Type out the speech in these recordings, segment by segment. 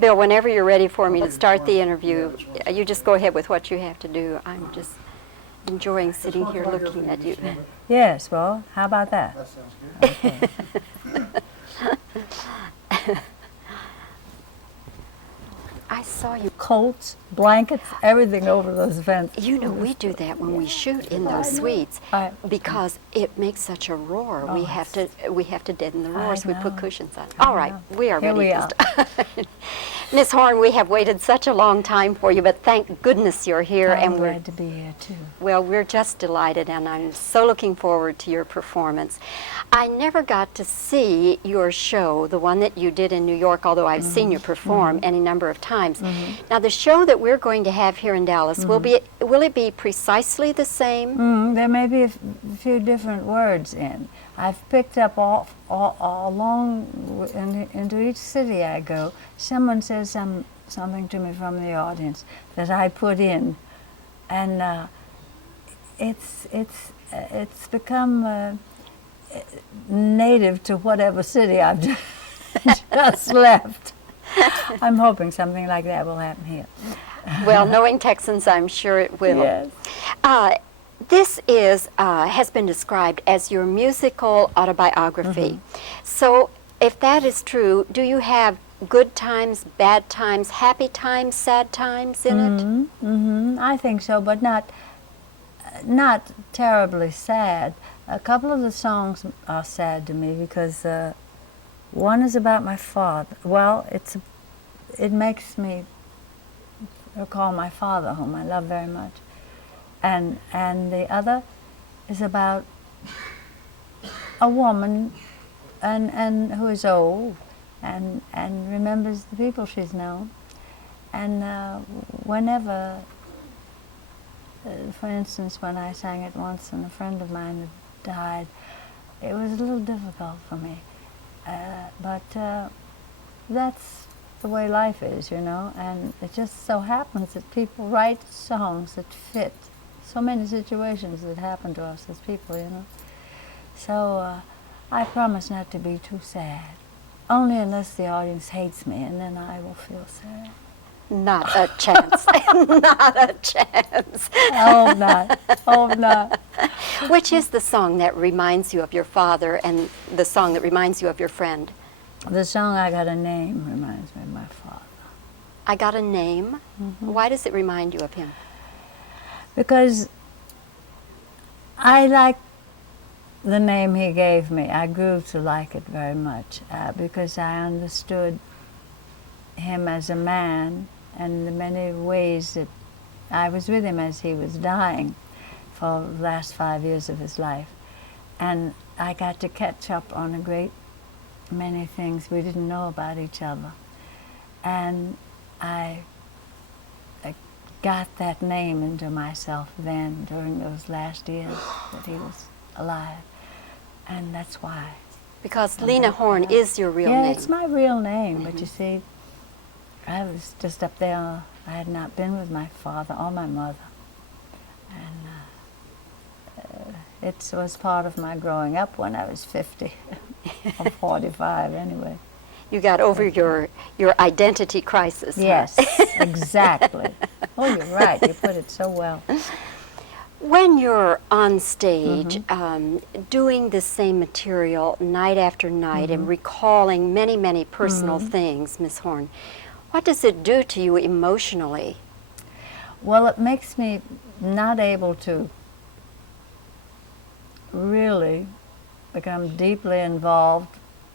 Bill, whenever you're ready for me to start the interview, you just go ahead with what you have to do. I'm just enjoying sitting here looking at you. Yes, well, how about that? That sounds good. Okay. I saw you. Coats, blankets, everything over those vents. You know, we do that when we shoot in those suites because it makes such a roar. Oh, we have to deaden the roar, so we put know. cushions on. All right, we are Here ready we to are. start. Miss Horne, we have waited such a long time for you, but thank goodness you're here, I'm and we're glad to be here too. well, we're just delighted, and I'm so looking forward to your performance. I never got to see your show, the one that you did in New York, although I've seen you perform any number of times. Now, the show that we're going to have here in Dallas, will it be precisely the same? There may be a few different words in. I've picked up all along into each city I go. Someone says something to me from the audience that I put in, and it's become native to whatever city I've just left. I'm hoping something like that will happen here. Well, knowing Texans, I'm sure it will. Yes. This has been described as your musical autobiography. So if that is true, do you have good times, bad times, happy times, sad times in it? I think so, but not terribly sad. A couple of the songs are sad to me because one is about my father. Well, it makes me recall my father, whom I love very much. And the other is about a woman and who is old and remembers the people she's known. And whenever, for instance, when I sang it once and a friend of mine had died, it was a little difficult for me. But that's the way life is, you know, and it just so happens that people write songs that fit so many situations that happen to us as people, you know. So I promise not to be too sad, only unless the audience hates me, and then I will feel sad. Not a chance. Not a chance. Oh, not. Oh, not. Which is the song that reminds you of your father and the song that reminds you of your friend? The song I Got a Name reminds me of my father. I Got a Name? Why does it remind you of him? Because I like the name he gave me. I grew to like it very much because I understood him as a man and the many ways that I was with him as he was dying for the last 5 years of his life. And I got to catch up on a great many things we didn't know about each other. And I got that name into myself then during those last years that he was alive. And that's why. Because Lena Horne is your real Yeah, name. it's my real name, but you see, I was just up there. I had not been with my father or my mother. And it was part of my growing up when I was 50, or 45 anyway. You got over your identity crisis. huh? Yes, exactly. Oh, you're right. You put it so well. When you're on stage doing the same material night after night and recalling many, many personal things, Miss Horne, what does it do to you emotionally? Well, it makes me not able to really become deeply involved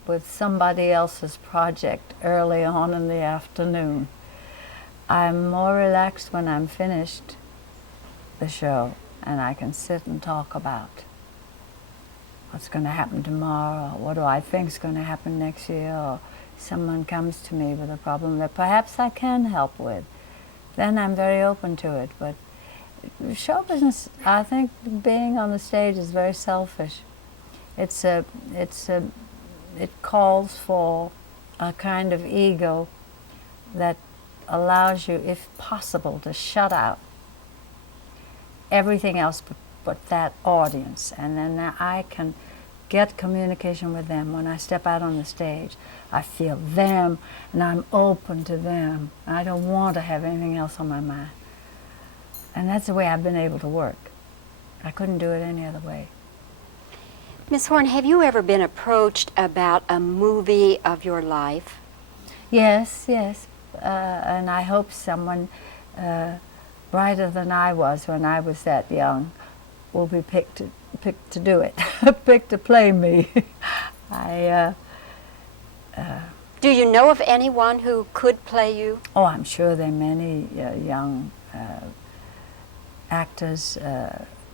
with somebody else's project early on in the afternoon. I'm more relaxed when I'm finished the show and I can sit and talk about what's going to happen tomorrow, or what do I think is going to happen next year, or someone comes to me with a problem that perhaps I can help with. Then I'm very open to it. But show business, I think being on the stage is very selfish. It calls for a kind of ego that allows you, if possible, to shut out everything else but that audience. And then I can get communication with them. When I step out on the stage, I feel them, and I'm open to them. I don't want to have anything else on my mind. And that's the way I've been able to work. I couldn't do it any other way. Miss Horne, have you ever been approached about a movie of your life? Yes, yes. And I hope someone brighter than I was when I was that young will be picked to do it, picked to play me. Do you know of anyone who could play you? Oh, I'm sure there are many young actors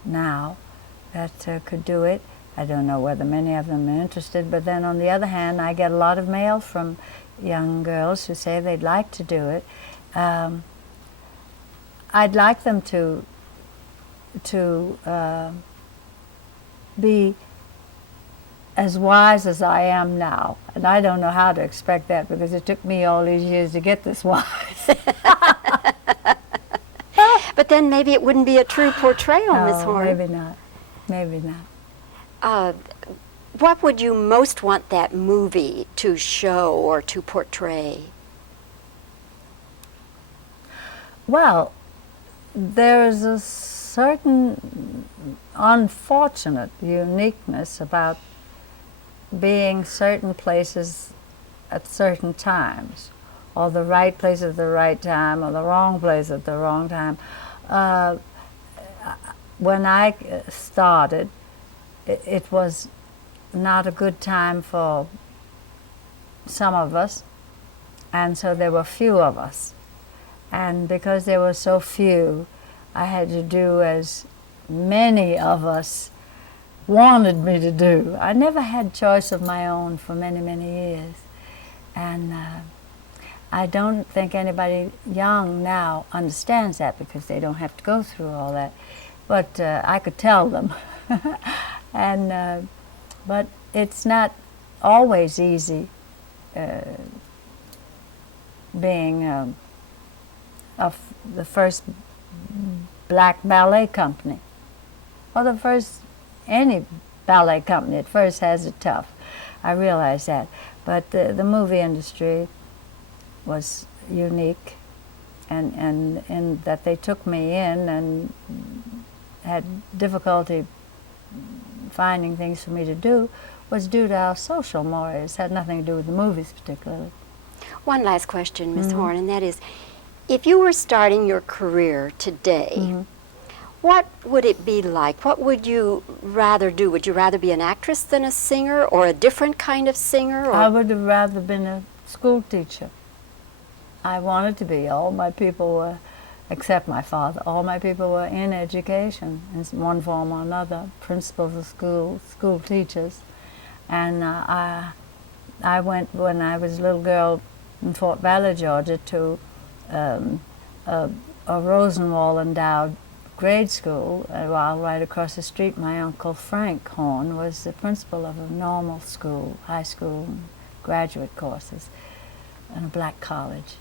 now that could do it. I don't know whether many of them are interested, but then on the other hand, I get a lot of mail from young girls who say they'd like to do it. I'd like them to be as wise as I am now, and I don't know how to expect that because it took me all these years to get this wise. But then maybe it wouldn't be a true portrayal, Miss Horne. Maybe not. Maybe not. What would you most want that movie to show or to portray? Well, there is a certain unfortunate uniqueness about being certain places at certain times, or the right place at the right time, or the wrong place at the wrong time. When I started, it was not a good time for some of us, and so there were few of us. And because there were so few, I had to do as many of us wanted me to do. I never had choice of my own for many, many years. And I don't think anybody young now understands that because they don't have to go through all that. But I could tell them. And but it's not always easy being the first black ballet company, or the first any ballet company. At first has it tough. I realize that. But the movie industry was unique, and in that they took me in and had difficulty finding things for me to do was due to our social mores. It had nothing to do with the movies particularly. One last question, Miss Horne, and that is, if you were starting your career today, what would it be like? What would you rather do? Would you rather be an actress than a singer, or a different kind of singer? Or? I would have rather been a school teacher. I wanted to be. All my people were, except my father, all my people were in education in one form or another, principals of schools, school teachers. And I went, when I was a little girl in Fort Valley, Georgia, to a Rosenwall endowed grade school, while right across the street my uncle Frank Horne was the principal of a normal school, high school, and graduate courses, in a black college.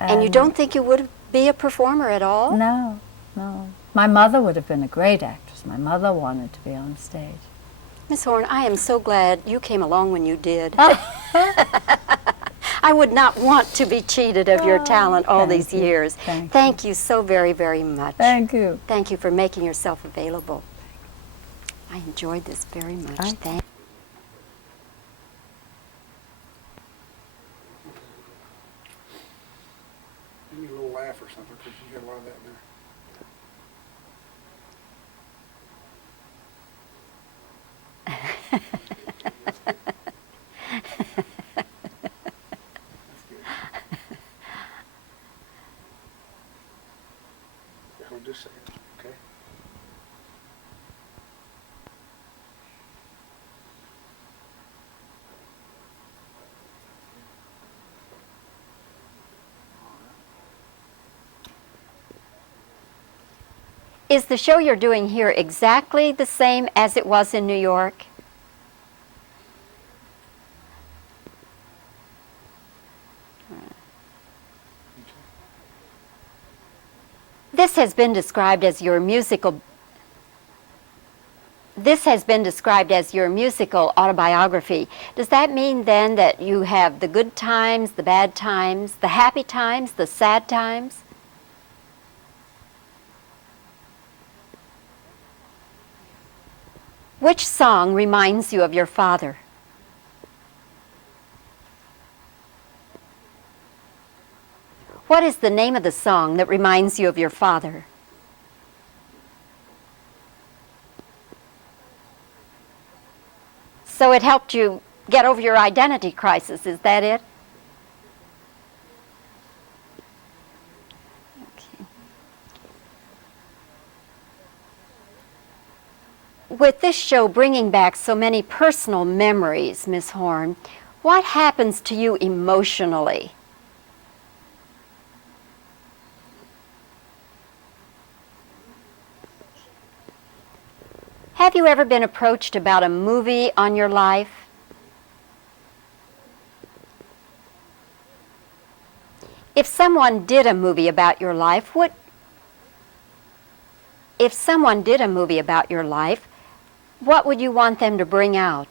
And you don't think you would be a performer at all? No, no. My mother would have been a great actress. My mother wanted to be on stage. Miss Horne, I am so glad you came along when you did. I would not want to be cheated of your talent all these years. Thank you so very, very much. Thank you. Thank you for making yourself available. I enjoyed this very much. Thank you. Maybe a little laugh or something, because you got a lot of that there. Hold just a second, okay? Is the show you're doing here exactly the same as it was in New York? This has been described as your musical This has been described as your musical autobiography. Does that mean then that you have the good times, the bad times, the happy times, the sad times? Which song reminds you of your father? What is the name of the song that reminds you of your father? So it helped you get over your identity crisis, is that it? Okay. With this show bringing back so many personal memories, Miss Horne, what happens to you emotionally? Have you ever been approached about a movie on your life? If someone did a movie about your life, what would you want them to bring out?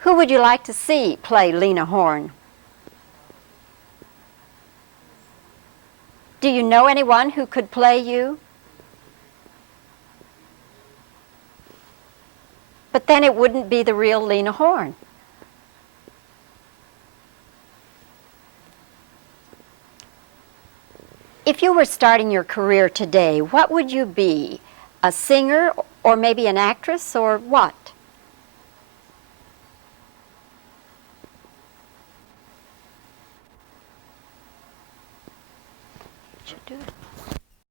Who would you like to see play Lena Horne? Do you know anyone who could play you? But then it wouldn't be the real Lena Horne. If you were starting your career today, what would you be? A singer or maybe an actress or what?